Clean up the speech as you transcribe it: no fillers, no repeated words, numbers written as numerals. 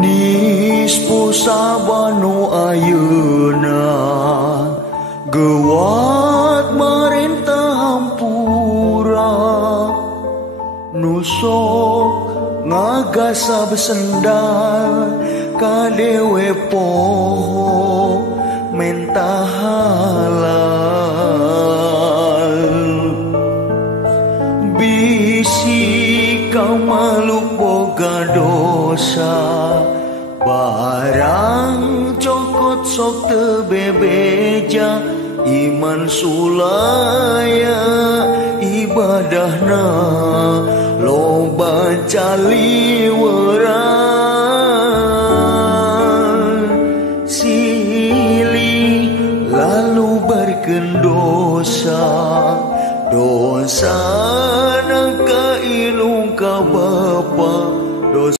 Nispu sabanu ayeuna gewat marentah hampura nusok ngagasa besendal kadewe poho mentah halal bisi kau maluk boga dosa barang cokot sok tebebeja iman sulaya ibadahna loba caliwe